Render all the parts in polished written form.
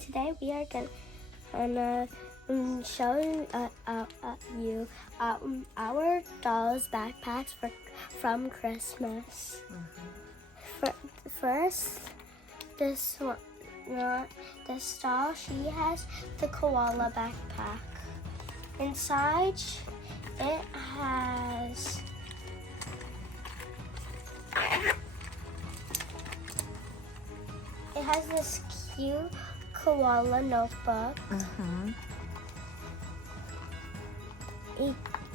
Today we are gonna show you our dolls backpacks from Christmas. First, this doll, she has the koala backpack. Inside, it has this cute koala notebook,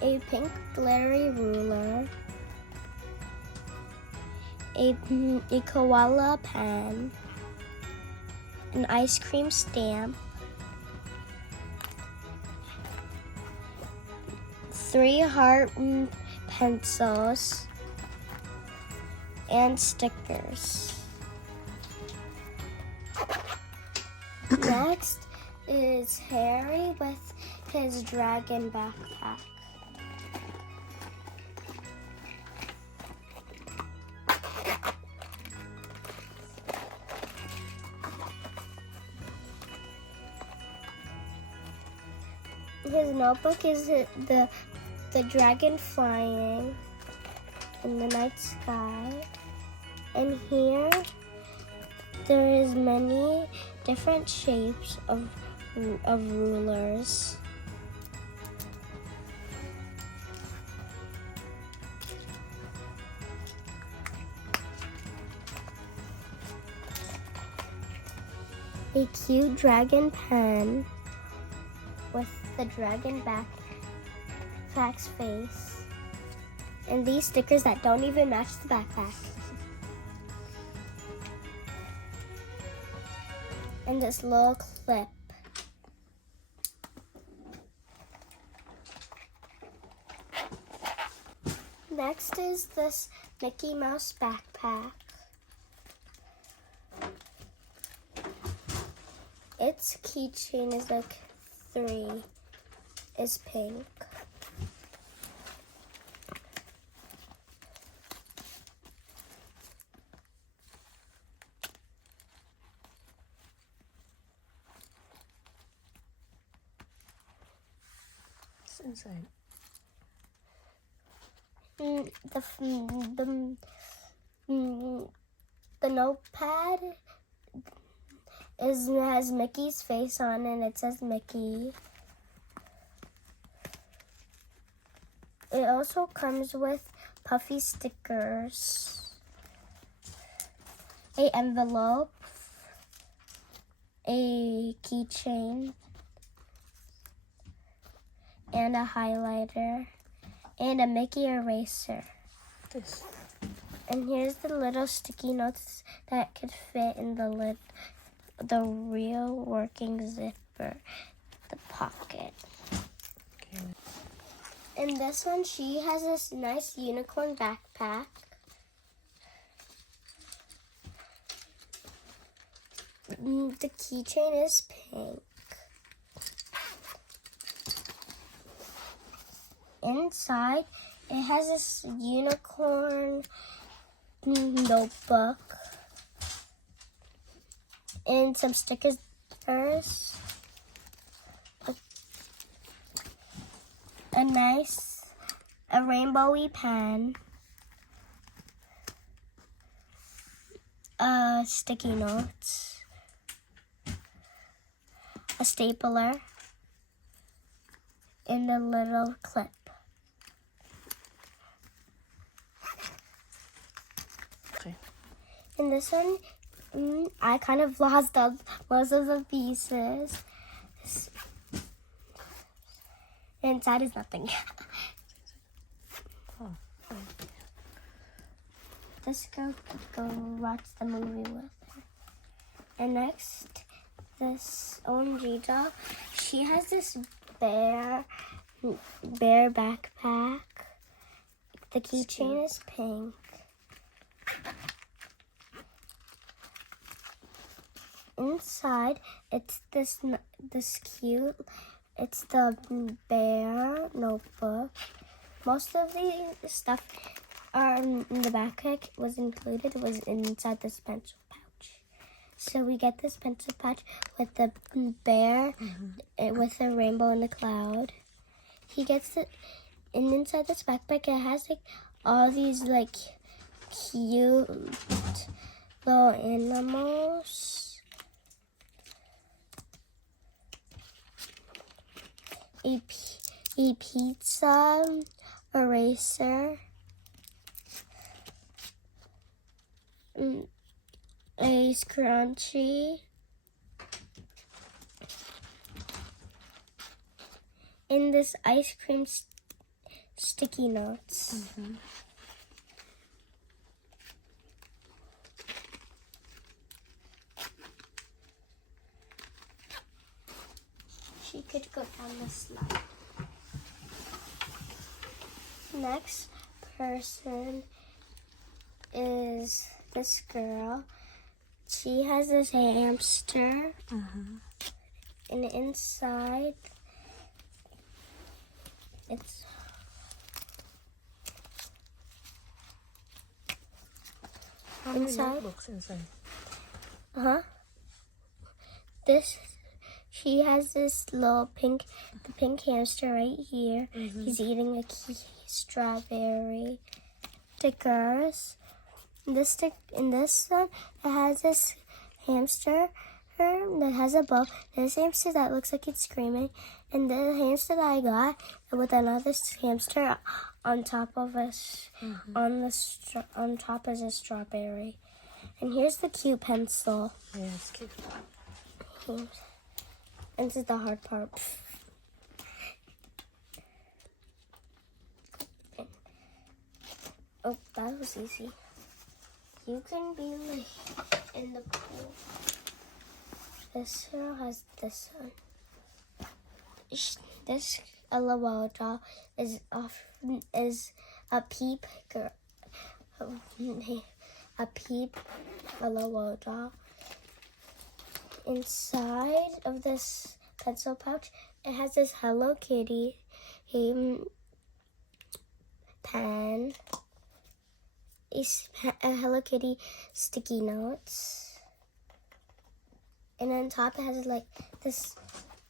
a pink glittery ruler, a koala pen, an ice cream stamp, 3 heart pencils, and stickers. Next is Harry with his dragon backpack. His notebook is the dragon flying in the night sky. And here there is many different shapes of rulers. A cute dragon pen with the dragon backpack's face. And these stickers that don't even match the backpack. And this little clip. Next is this Mickey Mouse backpack. Its keychain is like 3, is pink. What's inside? The notepad has Mickey's face on, and it says Mickey. It also comes with puffy stickers, a envelope, a keychain, and a highlighter, and a Mickey eraser. This. And here's the little sticky notes that could fit in the real working zipper, the pocket. Okay. And this one, she has this nice unicorn backpack. The keychain is pink. Inside, it has this unicorn notebook and some stickers. A rainbowy pen, sticky notes, a stapler, and a little clip. Okay. And this one, I kind of lost most of the pieces. Inside is nothing. Oh, okay. This girl could go watch the movie with her. And next, this OMG doll. She has this bear backpack. The keychain is pink. Inside, it's this cute. It's the bear notebook. Most of the stuff in the backpack was included. It was inside this pencil pouch. So we get this pencil pouch with the bear with a rainbow in the cloud. He gets it, and inside this backpack it has like all these like cute little animals. A pizza eraser. A scrunchie, and this ice cream sticky notes. She could go down the slide. Next person is this girl. She has this hamster, and inside it's How many notebooks inside? She has this little pink hamster right here. He's eating a strawberry. Stickers. In this one, it has this hamster that has a bow. This hamster that looks like it's screaming, and the hamster that I got with another hamster on top of us, on top is a strawberry. And here's the cute pencil. Yeah, it's cute. And this is the hard part. Oh, that was easy. You can be like in the pool. This girl has this one. This LOL doll is a peep girl. A peep LOL doll. Inside of this pencil pouch, it has this Hello Kitty pen. A Hello Kitty sticky notes, and on top it has like this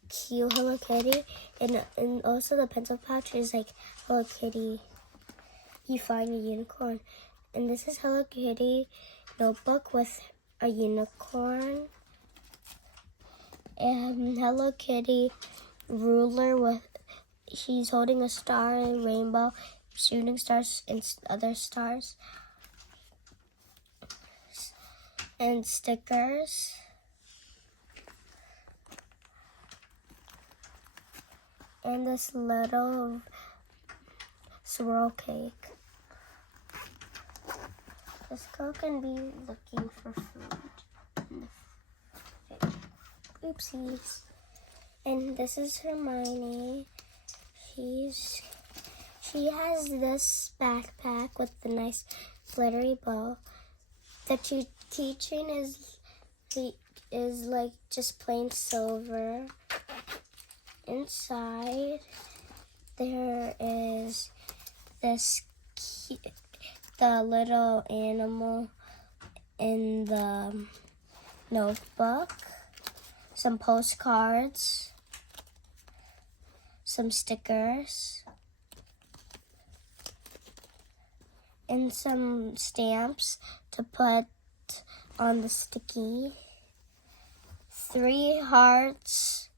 cute Hello Kitty, and also the pencil pouch is like Hello Kitty. You find a unicorn, and this is Hello Kitty notebook with a unicorn, and Hello Kitty ruler with she's holding a star, a rainbow, shooting stars, and other stars. And stickers. And this little swirl cake. This girl can be looking for food. Oopsies. And this is Hermione. She has this backpack with the nice glittery bow. The keychain is like just plain silver. Inside there is this the little animal in the notebook, some postcards, some stickers, and some stamps to put on the sticky. 3 hearts,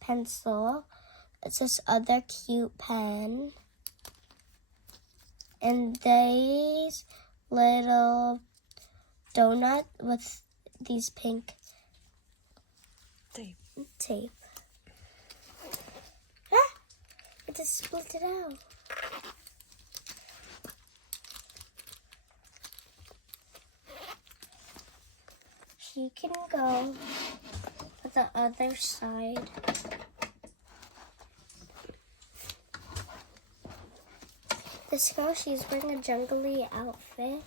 pencil. It's this other cute pen. And these little donut with these pink tape. Ah! It just split it out. She can go to the other side. This girl, she's wearing a jungly outfit,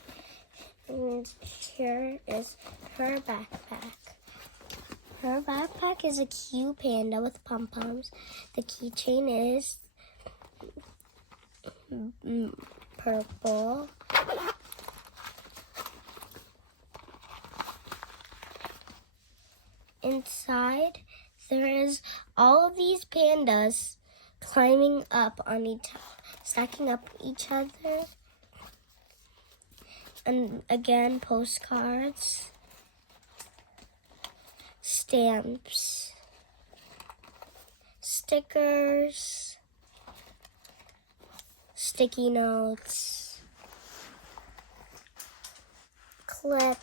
and here is her backpack. Her backpack is a cute panda with pom-poms. The keychain is purple. inside there is all of these pandas climbing up on stacking up each other. And again, postcards, stamps, stickers, sticky notes, clip,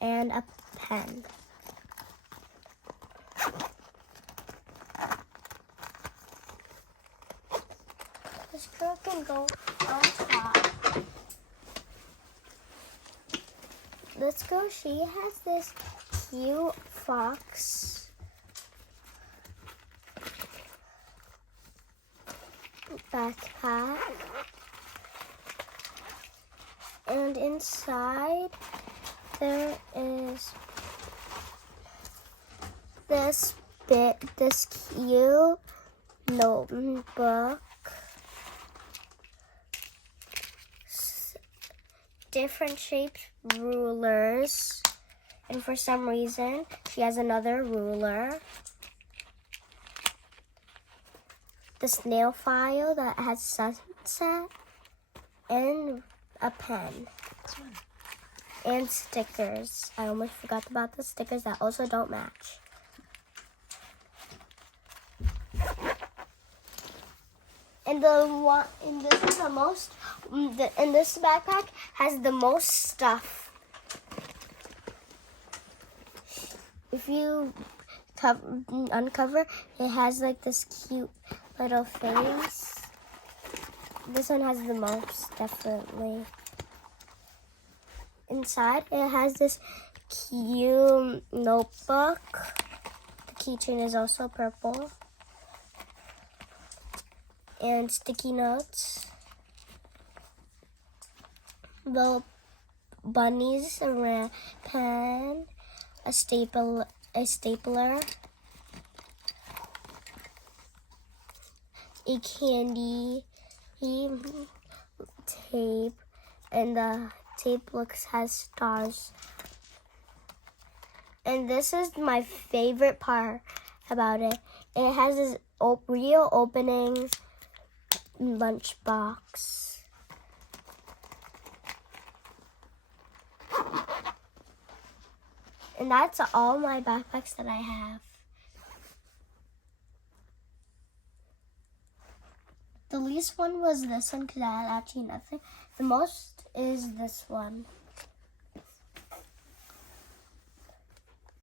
and a pen. This girl can go on top. This girl, she has this cute fox backpack. And inside there is this cute notebook, different shaped rulers, and for some reason she has another ruler, the snail file that has sunset, and a pen. And stickers. I almost forgot about the stickers that also don't match. And this is the most. And this backpack has the most stuff. If you uncover, it has like this cute little face. This one has the most, definitely. Inside, it has this cute notebook. The keychain is also purple. And sticky notes. Little bunnies, a pen, a stapler, a candy tape, and the tape has stars. And this is my favorite part about it. It has this real opening lunchbox. And that's all my backpacks that I have. The least one was this one because I had actually nothing. The most is this one.